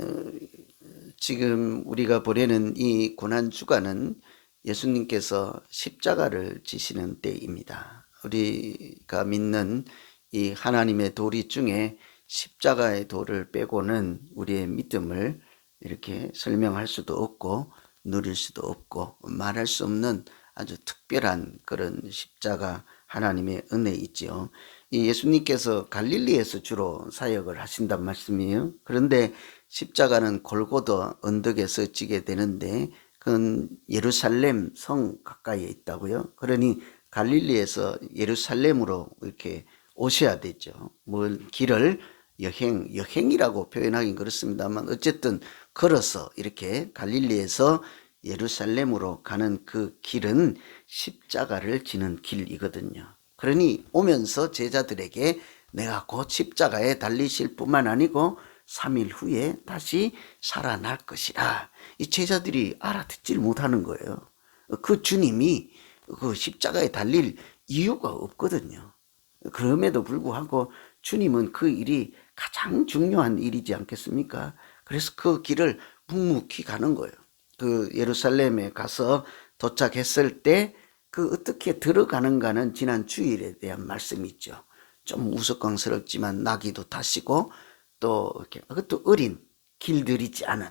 어, 지금 우리가 보내는 이 고난주간은 예수님께서 십자가를 지시는 때입니다. 우리가 믿는 이 하나님의 도리 중에 십자가의 도를 빼고는 우리의 믿음을 이렇게 설명할 수도 없고 누릴 수도 없고 말할 수 없는 아주 특별한 그런 십자가 하나님의 은혜이지요. 이 예수님께서 갈릴리에서 주로 사역을 하신단 말씀이에요. 그런데 십자가는 골고다 언덕에서 지게 되는데 그건 예루살렘 성 가까이에 있다고요. 그러니 갈릴리에서 예루살렘으로 이렇게 오셔야 되죠. 뭘 길을 여행이라고 표현하긴 그렇습니다만 어쨌든 걸어서 이렇게 갈릴리에서 예루살렘으로 가는 그 길은 십자가를 지는 길이거든요. 그러니 오면서 제자들에게 내가 곧 십자가에 달리실 뿐만 아니고 3일 후에 다시 살아날 것이라. 이 제자들이 알아듣질 못하는 거예요. 그 주님이 그 십자가에 달릴 이유가 없거든요. 그럼에도 불구하고 주님은 그 일이 가장 중요한 일이지 않겠습니까? 그래서 그 길을 묵묵히 가는 거예요. 그 예루살렘에 가서 도착했을 때 그 어떻게 들어가는가는 지난 주일에 대한 말씀이 있죠. 좀 우스꽝스럽지만 나귀도 타시고 또 이렇게 그것도 어린 길들이지 않은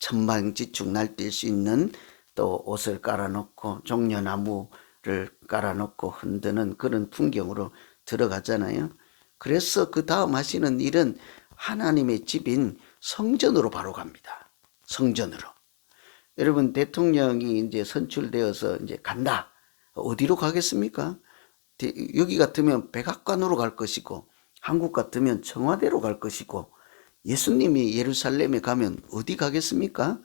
천방지축 날뛸 수 있는 또 옷을 깔아놓고 종려나무를 깔아놓고 흔드는 그런 풍경으로 들어가잖아요. 그래서 그 다음 하시는 일은 하나님의 집인 성전으로 바로 갑니다. 성전으로. 여러분 대통령이 이제 선출되어서 이제 간다. 어디로 가겠습니까? 여기 같으면 백악관으로 갈 것이고 한국 같으면 청와대로 갈 것이고 예수님이 예루살렘에 가면 어디 가겠습니까?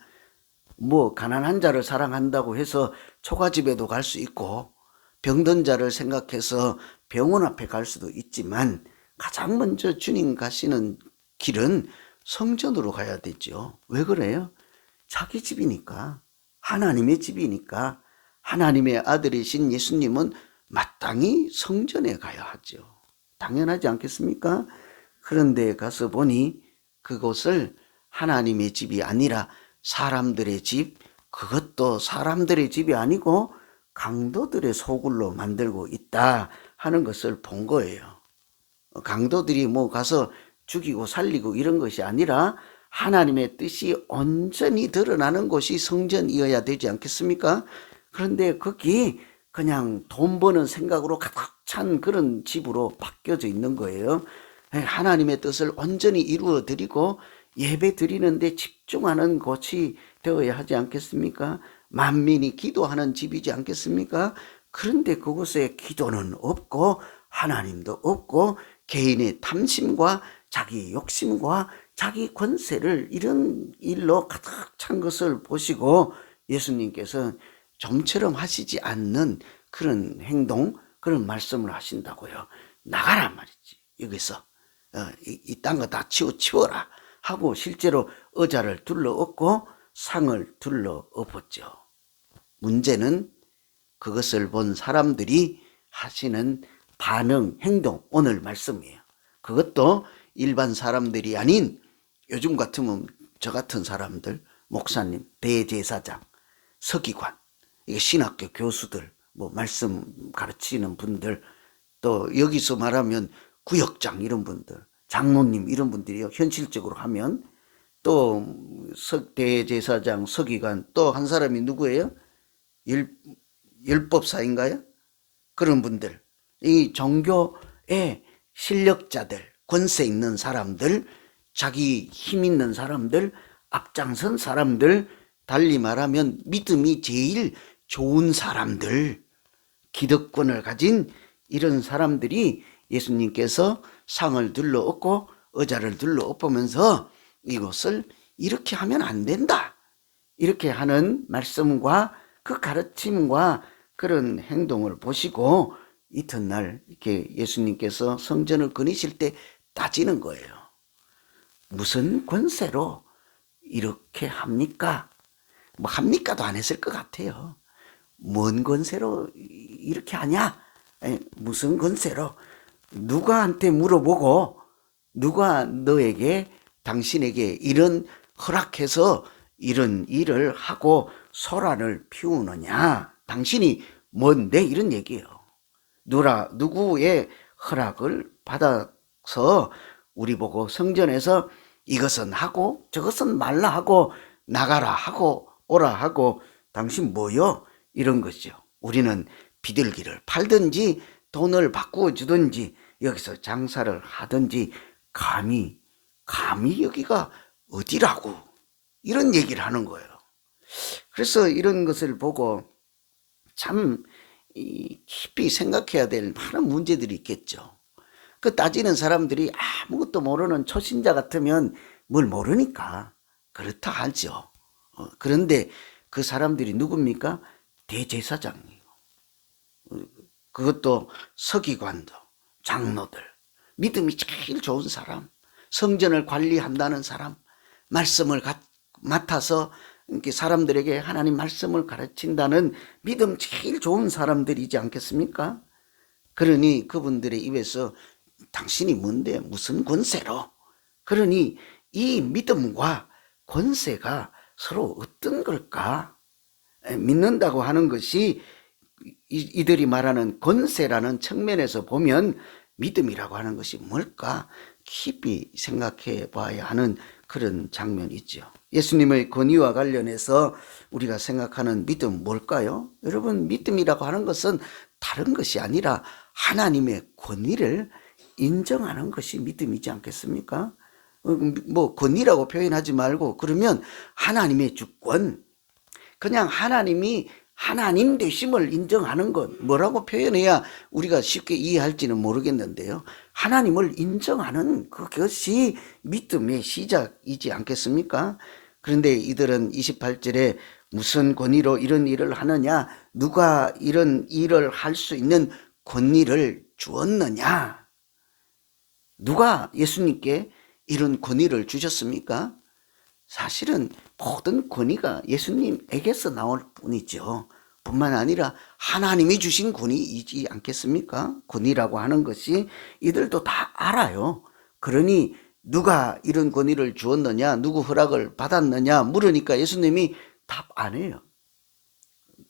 뭐 가난한 자를 사랑한다고 해서 초가집에도 갈 수 있고 병든 자를 생각해서 병원 앞에 갈 수도 있지만 가장 먼저 주님 가시는 길은 성전으로 가야 되죠. 왜 그래요? 자기 집이니까, 하나님의 집이니까, 하나님의 아들이신 예수님은 마땅히 성전에 가야 하죠. 당연하지 않겠습니까? 그런데 가서 보니 그곳을 하나님의 집이 아니라 사람들의 집, 그것도 사람들의 집이 아니고 강도들의 소굴로 만들고 있다 하는 것을 본 거예요. 강도들이 뭐 가서 죽이고 살리고 이런 것이 아니라 하나님의 뜻이 온전히 드러나는 곳이 성전이어야 되지 않겠습니까? 그런데 거기 그냥 돈 버는 생각으로 가득 찬 그런 집으로 바뀌어져 있는 거예요. 하나님의 뜻을 온전히 이루어 드리고 예배 드리는데 집중하는 곳이 되어야 하지 않겠습니까? 만민이 기도하는 집이지 않겠습니까? 그런데 그곳에 기도는 없고 하나님도 없고 개인의 탐심과 자기 욕심과 자기 권세를 이런 일로 가득 찬 것을 보시고 예수님께서 좀처럼 하시지 않는 그런 행동, 그런 말씀을 하신다고요. 나가라 말이지. 여기서 이딴 거 다 치워라 하고 실제로 의자를 둘러엎고 상을 둘러엎었죠. 문제는 그것을 본 사람들이 하시는 반응, 행동, 오늘 말씀이에요. 그것도 일반 사람들이 아닌 요즘 같으면 저 같은 사람들, 목사님, 대제사장, 서기관, 이게 신학교 교수들, 뭐 말씀 가르치는 분들, 또 여기서 말하면 구역장 이런 분들, 장로님 이런 분들이요. 현실적으로 하면 또 대제사장, 서기관, 또 한 사람이 누구예요? 율법사인가요? 그런 분들, 이 종교의 실력자들, 권세 있는 사람들, 자기 힘 있는 사람들, 앞장선 사람들, 달리 말하면 믿음이 제일 좋은 사람들, 기득권을 가진 이런 사람들이 예수님께서 상을 둘러엎고 의자를 둘러엎으면서 이것을 이렇게 하면 안 된다, 이렇게 하는 말씀과 그 가르침과 그런 행동을 보시고 이튿날 이렇게 예수님께서 성전을 거니실 때 따지는 거예요. 무슨 권세로 이렇게 합니까? 뭐 합니까도 안 했을 것 같아요. 뭔 권세로 이렇게 하냐? 무슨 권세로? 누가한테 물어보고 누가 너에게 당신에게 이런 허락해서 이런 일을 하고 소란을 피우느냐? 당신이 뭔데? 이런 얘기예요. 누구의 허락을 받아서 우리 보고 성전에서 이것은 하고 저것은 말라 하고 나가라 하고 오라 하고 당신 뭐요? 이런 거죠. 우리는 비둘기를 팔든지 돈을 바꾸어 주든지 여기서 장사를 하든지 감히 여기가 어디라고 이런 얘기를 하는 거예요. 그래서 이런 것을 보고 참 깊이 생각해야 될 많은 문제들이 있겠죠. 그 따지는 사람들이 아무것도 모르는 초신자 같으면 뭘 모르니까 그렇다 하죠. 그런데 그 사람들이 누굽니까? 대제사장이에요. 그것도 서기관도 장로들, 믿음이 제일 좋은 사람, 성전을 관리한다는 사람, 말씀을 맡아서 이렇게 사람들에게 하나님 말씀을 가르친다는 믿음 제일 좋은 사람들이지 않겠습니까? 그러니 그분들의 입에서 당신이 뭔데 무슨 권세로? 그러니 이 믿음과 권세가 서로 어떤 걸까? 믿는다고 하는 것이 이들이 말하는 권세라는 측면에서 보면 믿음이라고 하는 것이 뭘까? 깊이 생각해 봐야 하는 그런 장면이죠. 예수님의 권위와 관련해서 우리가 생각하는 믿음 뭘까요? 여러분, 믿음이라고 하는 것은 다른 것이 아니라 하나님의 권위를 인정하는 것이 믿음이지 않겠습니까? 뭐 권위라고 표현하지 말고 그러면 하나님의 주권, 그냥 하나님이 하나님 되심을 인정하는 것, 뭐라고 표현해야 우리가 쉽게 이해할지는 모르겠는데요. 하나님을 인정하는 그것이 믿음의 시작이지 않겠습니까? 그런데 이들은 28절에 무슨 권위로 이런 일을 하느냐? 누가 이런 일을 할 수 있는 권위를 주었느냐? 누가 예수님께 이런 권위를 주셨습니까? 사실은 모든 권위가 예수님에게서 나올 뿐이죠. 뿐만 아니라 하나님이 주신 권위이지 않겠습니까? 권위라고 하는 것이 이들도 다 알아요. 그러니 누가 이런 권위를 주었느냐, 누구 허락을 받았느냐 물으니까 예수님이 답 안 해요.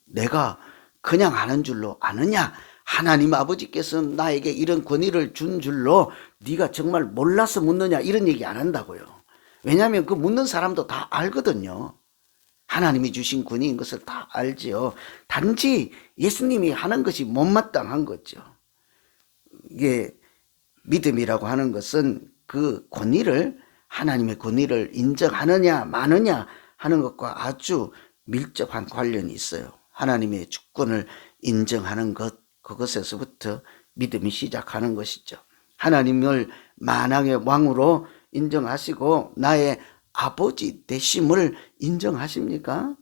내가 그냥 아는 줄로 아느냐? 하나님 아버지께서 나에게 이런 권위를 준 줄로 네가 정말 몰라서 묻느냐? 이런 얘기 안 한다고요. 왜냐하면 그 묻는 사람도 다 알거든요. 하나님이 주신 권위인 것을 다 알지요. 단지 예수님이 하는 것이 못마땅한 거죠. 이게 믿음이라고 하는 것은 그 권위를, 하나님의 권위를 인정하느냐 마느냐 하는 것과 아주 밀접한 관련이 있어요. 하나님의 주권을 인정하는 것, 그것에서부터 믿음이 시작하는 것이죠. 하나님을 만왕의 왕으로 인정하시고 나의 아버지 되심을 인정하십니까?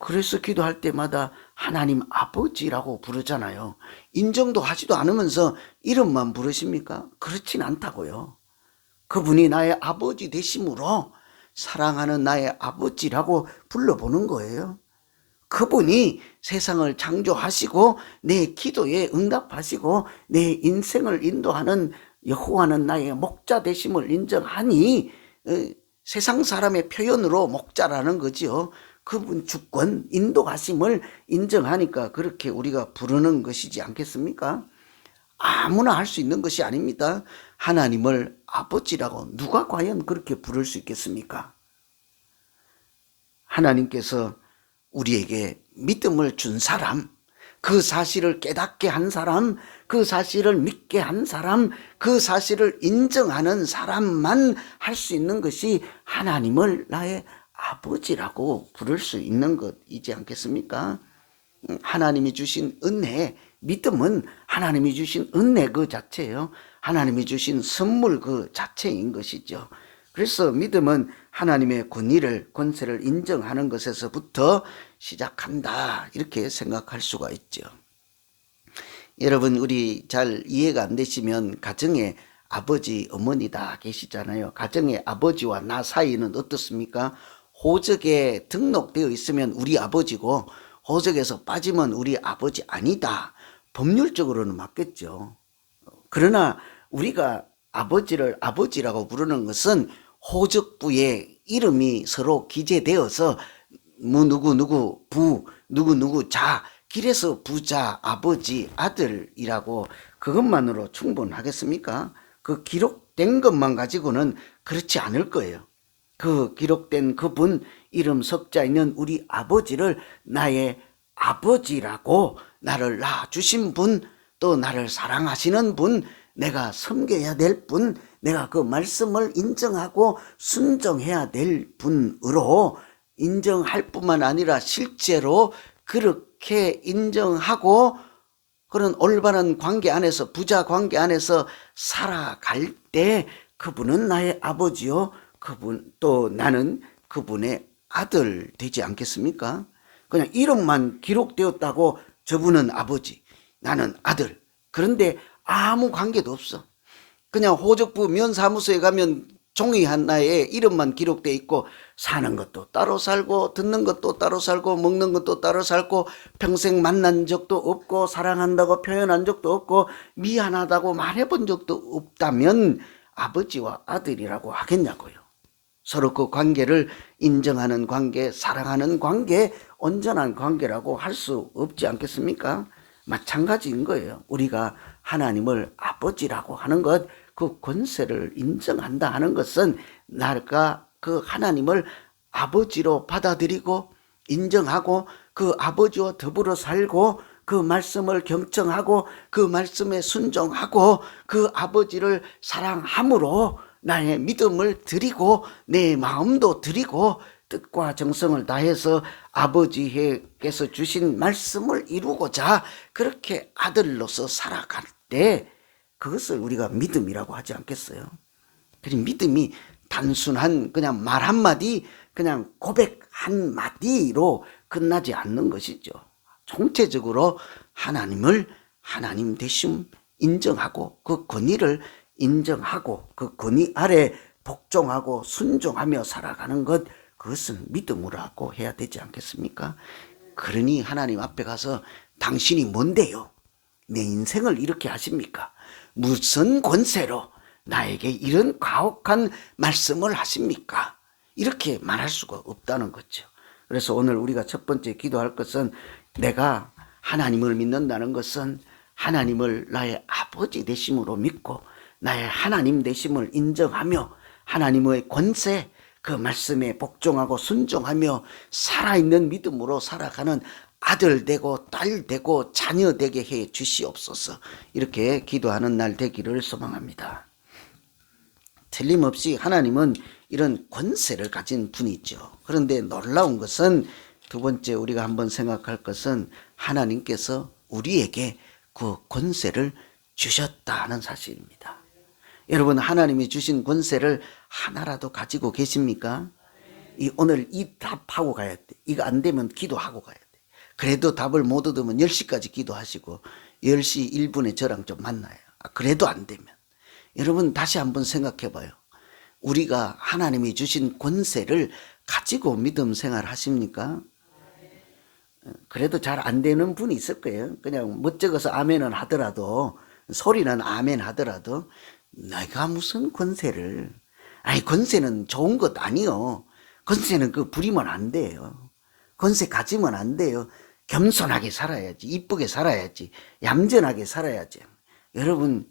그래서 기도할 때마다 하나님 아버지라고 부르잖아요. 인정도 하지도 않으면서 이름만 부르십니까? 그렇진 않다고요. 그분이 나의 아버지 되심으로 사랑하는 나의 아버지라고 불러보는 거예요. 그분이 세상을 창조하시고 내 기도에 응답하시고 내 인생을 인도하는 여호와는 나의 목자 되심을 인정하니 세상 사람의 표현으로 목자라는 거지요. 그분 주권, 인도하심을 인정하니까 그렇게 우리가 부르는 것이지 않겠습니까? 아무나 할 수 있는 것이 아닙니다. 하나님을 아버지라고 누가 과연 그렇게 부를 수 있겠습니까? 하나님께서 우리에게 믿음을 준 사람, 그 사실을 깨닫게 한 사람, 그 사실을 믿게 한 사람, 그 사실을 인정하는 사람만 할 수 있는 것이 하나님을 나의 아버지라고 부를 수 있는 것이지 않겠습니까? 하나님이 주신 은혜, 믿음은 하나님이 주신 은혜 그 자체예요. 하나님이 주신 선물 그 자체인 것이죠. 그래서 믿음은 하나님의 권위를, 권세를 인정하는 것에서부터 시작한다, 이렇게 생각할 수가 있죠. 여러분, 우리 잘 이해가 안 되시면 가정에 아버지, 어머니 다 계시잖아요. 가정의 아버지와 나 사이는 어떻습니까? 호적에 등록되어 있으면 우리 아버지고 호적에서 빠지면 우리 아버지 아니다. 법률적으로는 맞겠죠. 그러나 우리가 아버지를 아버지라고 부르는 것은 호적부에 이름이 서로 기재되어서 누구 부 누구 자 길에서 부자 아버지 아들이라고 그것만으로 충분하겠습니까? 그 기록된 것만 가지고는 그렇지 않을 거예요. 그 기록된 그분 이름 석자 있는 우리 아버지를 나의 아버지라고 나를 낳아주신 분, 또 나를 사랑하시는 분, 내가 섬겨야 될 분, 내가 그 말씀을 인정하고 순종해야 될 분으로 인정할 뿐만 아니라 실제로 그렇게 인정하고 그런 올바른 관계 안에서 부자 관계 안에서 살아갈 때 그분은 나의 아버지요, 그분 또 나는 그분의 아들 되지 않겠습니까? 그냥 이름만 기록되었다고 저분은 아버지, 나는 아들. 그런데 아무 관계도 없어. 그냥 호적부 면사무소에 가면 종이 하나에 이름만 기록되어 있고 사는 것도 따로 살고 듣는 것도 따로 살고 먹는 것도 따로 살고 평생 만난 적도 없고 사랑한다고 표현한 적도 없고 미안하다고 말해본 적도 없다면 아버지와 아들이라고 하겠냐고요. 서로 그 관계를 인정하는 관계, 사랑하는 관계, 온전한 관계라고 할 수 없지 않겠습니까? 마찬가지인 거예요. 우리가 하나님을 아버지라고 하는 것, 그 권세를 인정한다 하는 것은 나가 그 하나님을 아버지로 받아들이고 인정하고 그 아버지와 더불어 살고 그 말씀을 경청하고 그 말씀에 순종하고 그 아버지를 사랑함으로 나의 믿음을 드리고 내 마음도 드리고 뜻과 정성을 다해서 아버지께서 주신 말씀을 이루고자 그렇게 아들로서 살아갈 때 그것을 우리가 믿음이라고 하지 않겠어요? 그리고 믿음이 단순한 그냥 말 한마디, 그냥 고백 한마디로 끝나지 않는 것이죠. 총체적으로 하나님을 하나님 되심 인정하고 그 권위를 인정하고 그 권위 아래 복종하고 순종하며 살아가는 것, 그것은 믿음으로 해야 되지 않겠습니까? 그러니 하나님 앞에 가서 당신이 뭔데요? 내 인생을 이렇게 하십니까? 무슨 권세로 나에게 이런 가혹한 말씀을 하십니까? 이렇게 말할 수가 없다는 거죠. 그래서 오늘 우리가 첫 번째 기도할 것은 내가 하나님을 믿는다는 것은 하나님을 나의 아버지 되심으로 믿고 나의 하나님 되심을 인정하며 하나님의 권세, 그 말씀에 복종하고 순종하며 살아있는 믿음으로 살아가는 아들 되고 딸 되고 자녀 되게 해 주시옵소서. 이렇게 기도하는 날 되기를 소망합니다. 틀림없이 하나님은 이런 권세를 가진 분이죠. 그런데 놀라운 것은 두 번째 우리가 한번 생각할 것은 하나님께서 우리에게 그 권세를 주셨다는 사실입니다. 여러분, 하나님이 주신 권세를 하나라도 가지고 계십니까? 오늘 이 답하고 가야 돼. 이거 안 되면 기도하고 가야 돼. 그래도 답을 못 얻으면 10시까지 기도하시고 10시 1분에 저랑 좀 만나요. 그래도 안 되면. 여러분 다시 한번 생각해 봐요. 우리가 하나님이 주신 권세를 가지고 믿음 생활 하십니까? 그래도 잘 안 되는 분이 있을 거예요. 그냥 멋쩍어서 아멘은 하더라도, 소리는 아멘 하더라도 내가 무슨 권세를, 아니 권세는 좋은 것 아니요. 권세는 그 부리면 안 돼요. 권세 가지면 안 돼요. 겸손하게 살아야지, 이쁘게 살아야지, 얌전하게 살아야지. 여러분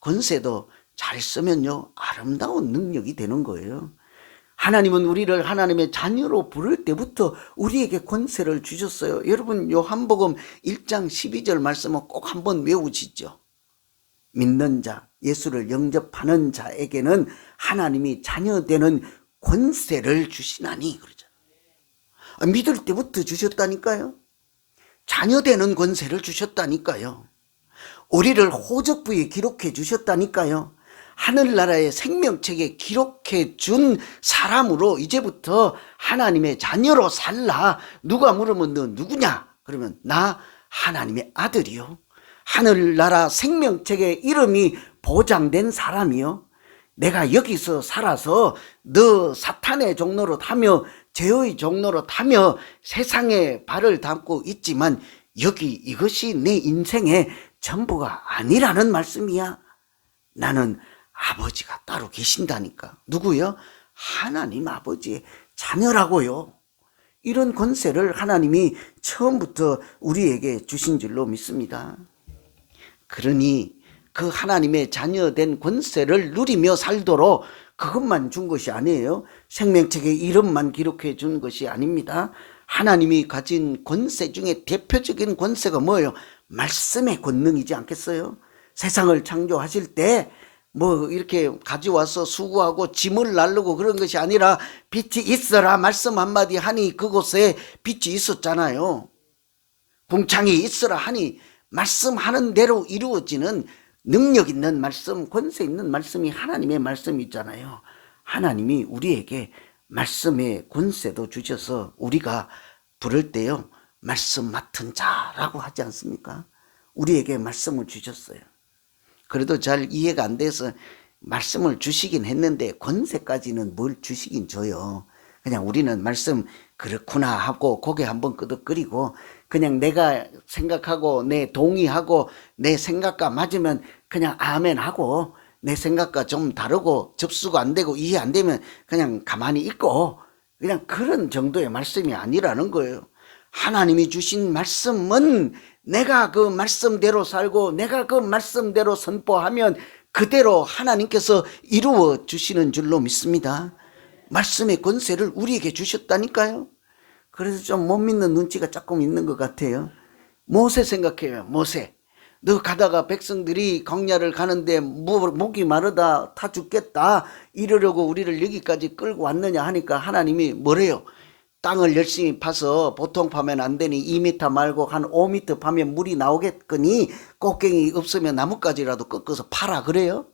권세도 잘 쓰면요 아름다운 능력이 되는 거예요. 하나님은 우리를 하나님의 자녀로 부를 때부터 우리에게 권세를 주셨어요. 여러분 요한복음 1장 12절 말씀은 꼭 한번 외우시죠. 믿는 자, 예수를 영접하는 자에게는 하나님이 자녀되는 권세를 주시나니 그러잖아요. 믿을 때부터 주셨다니까요. 자녀되는 권세를 주셨다니까요. 우리를 호적부에 기록해 주셨다니까요. 하늘나라의 생명책에 기록해 준 사람으로 이제부터 하나님의 자녀로 살라. 누가 물으면 너 누구냐? 그러면 나 하나님의 아들이요. 하늘나라 생명책에 이름이 보장된 사람이요. 내가 여기서 살아서 너 사탄의 종로로 타며 죄의 종로로 타며 세상에 발을 담고 있지만 여기 이것이 내 인생의 전부가 아니라는 말씀이야. 나는 아버지가 따로 계신다니까. 누구요? 하나님 아버지의 자녀라고요. 이런 권세를 하나님이 처음부터 우리에게 주신 줄로 믿습니다. 그러니 그 하나님의 자녀된 권세를 누리며 살도록 그것만 준 것이 아니에요. 생명책에 이름만 기록해 준 것이 아닙니다. 하나님이 가진 권세 중에 대표적인 권세가 뭐예요? 말씀의 권능이지 않겠어요? 세상을 창조하실 때 뭐 이렇게 가져와서 수고하고 짐을 나르고 그런 것이 아니라 빛이 있어라 말씀 한마디 하니 그곳에 빛이 있었잖아요. 궁창이 있어라 하니 말씀하는 대로 이루어지는 능력 있는 말씀, 권세 있는 말씀이 하나님의 말씀이잖아요. 하나님이 우리에게 말씀의 권세도 주셔서 우리가 부를 때요, 말씀 맡은 자라고 하지 않습니까? 우리에게 말씀을 주셨어요. 그래도 잘 이해가 안 돼서 말씀을 주시긴 했는데 권세까지는 뭘 주시긴 줘요. 그냥 우리는 말씀 그렇구나 하고 고개 한번 끄덕거리고 그냥 내가 생각하고 내 동의하고 내 생각과 맞으면 그냥 아멘 하고 내 생각과 좀 다르고 접수가 안 되고 이해 안 되면 그냥 가만히 있고 그냥 그런 정도의 말씀이 아니라는 거예요. 하나님이 주신 말씀은 내가 그 말씀대로 살고 내가 그 말씀대로 선포하면 그대로 하나님께서 이루어 주시는 줄로 믿습니다. 말씀의 권세를 우리에게 주셨다니까요. 그래서 좀 못 믿는 눈치가 조금 있는 것 같아요. 모세 생각해요. 모세, 너 가다가 백성들이 광야를 가는데 목이 마르다 타 죽겠다 이러려고 우리를 여기까지 끌고 왔느냐 하니까 하나님이 뭐래요? 땅을 열심히 파서 보통 파면 안 되니 2m 말고 한 5m 파면 물이 나오겠거니 꽃갱이 없으면 나뭇가지라도 꺾어서 파라 그래요?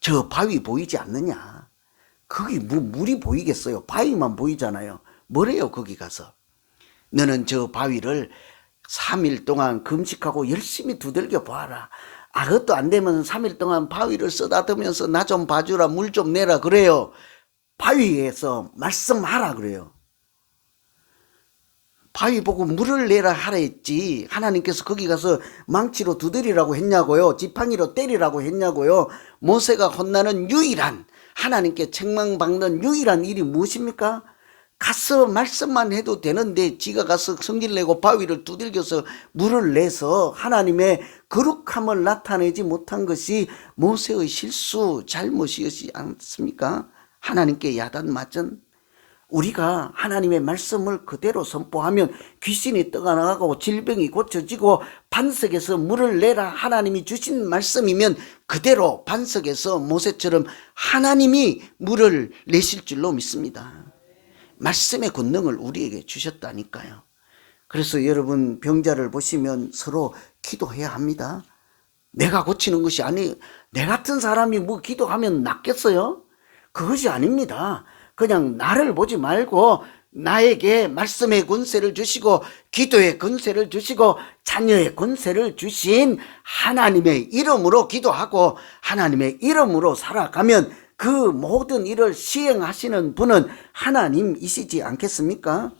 저 바위 보이지 않느냐? 거기 물이 보이겠어요? 바위만 보이잖아요. 뭐래요 거기 가서? 너는 저 바위를 3일 동안 금식하고 열심히 두들겨 보아라. 그것도 안 되면 3일 동안 바위를 쓰다듬으면서 나 좀 봐주라, 물 좀 내라 그래요. 바위에서 말씀하라 그래요. 바위 보고 물을 내라 하라 했지 하나님께서 거기 가서 망치로 두드리라고 했냐고요? 지팡이로 때리라고 했냐고요? 모세가 혼나는 유일한, 하나님께 책망받는 유일한 일이 무엇입니까? 가서 말씀만 해도 되는데 지가 가서 성질 내고 바위를 두들겨서 물을 내서 하나님의 거룩함을 나타내지 못한 것이 모세의 실수, 잘못이었지 않습니까? 하나님께 야단 맞은. 우리가 하나님의 말씀을 그대로 선포하면 귀신이 떠나가고 질병이 고쳐지고 반석에서 물을 내라 하나님이 주신 말씀이면 그대로 반석에서 모세처럼 하나님이 물을 내실 줄로 믿습니다. 말씀의 권능을 우리에게 주셨다니까요. 그래서 여러분 병자를 보시면 서로 기도해야 합니다. 내가 고치는 것이 아니, 내 같은 사람이 뭐 기도하면 낫겠어요? 그것이 아닙니다. 그냥 나를 보지 말고 나에게 말씀의 권세를 주시고 기도의 권세를 주시고 자녀의 권세를 주신 하나님의 이름으로 기도하고 하나님의 이름으로 살아가면 그 모든 일을 시행하시는 분은 하나님이시지 않겠습니까?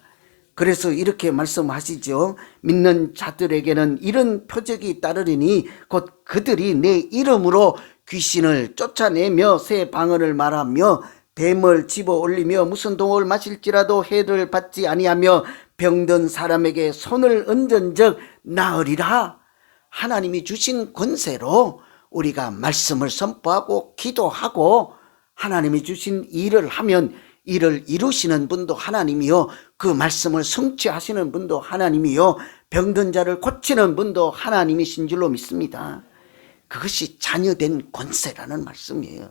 그래서 이렇게 말씀하시죠. 믿는 자들에게는 이런 표적이 따르리니 곧 그들이 내 이름으로 귀신을 쫓아내며 새 방언을 말하며 뱀을 집어 올리며 무슨 동을 마실지라도 해를 받지 아니하며 병든 사람에게 손을 얹은 적 나으리라. 하나님이 주신 권세로 우리가 말씀을 선포하고 기도하고 하나님이 주신 일을 하면 이를 이루시는 분도 하나님이요, 그 말씀을 성취하시는 분도 하나님이요, 병든 자를 고치는 분도 하나님이신 줄로 믿습니다. 그것이 자녀된 권세라는 말씀이에요.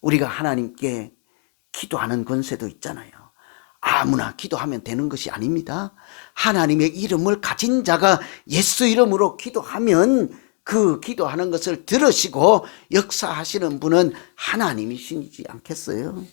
우리가 하나님께 기도하는 권세도 있잖아요. 아무나 기도하면 되는 것이 아닙니다. 하나님의 이름을 가진 자가 예수 이름으로 기도하면 그 기도하는 것을 들으시고 역사하시는 분은 하나님이시지 않겠어요?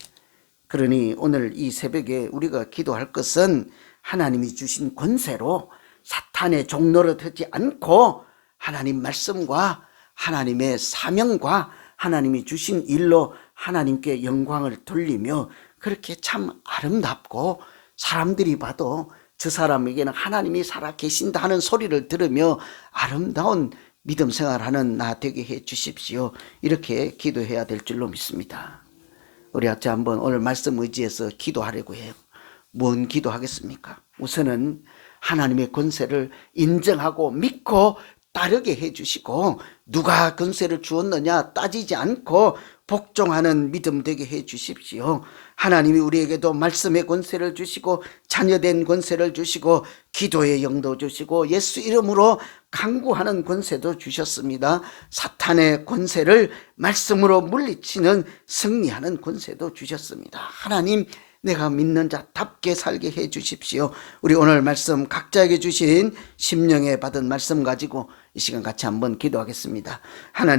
그러니 오늘 이 새벽에 우리가 기도할 것은 하나님이 주신 권세로 사탄의 종노릇 하지 않고 하나님 말씀과 하나님의 사명과 하나님이 주신 일로 하나님께 영광을 돌리며 그렇게 참 아름답고 사람들이 봐도 저 사람에게는 하나님이 살아 계신다 하는 소리를 들으며 아름다운 믿음 생활하는 나 되게 해 주십시오. 이렇게 기도해야 될 줄로 믿습니다. 우리 같이 한번 오늘 말씀 의지해서 기도하려고 해요. 뭔 기도하겠습니까? 우선은 하나님의 권세를 인정하고 믿고 따르게 해주시고, 누가 권세를 주었느냐 따지지 않고 복종하는 믿음 되게 해주십시오. 하나님이 우리에게도 말씀의 권세를 주시고 자녀된 권세를 주시고 기도의 영도 주시고 예수 이름으로 강구하는 권세도 주셨습니다. 사탄의 권세를 말씀으로 물리치는 승리하는 권세도 주셨습니다. 하나님, 내가 믿는 자답게 살게 해 주십시오. 우리 오늘 말씀 각자에게 주신 심령에 받은 말씀 가지고 이 시간 같이 한번 기도하겠습니다. 하나님,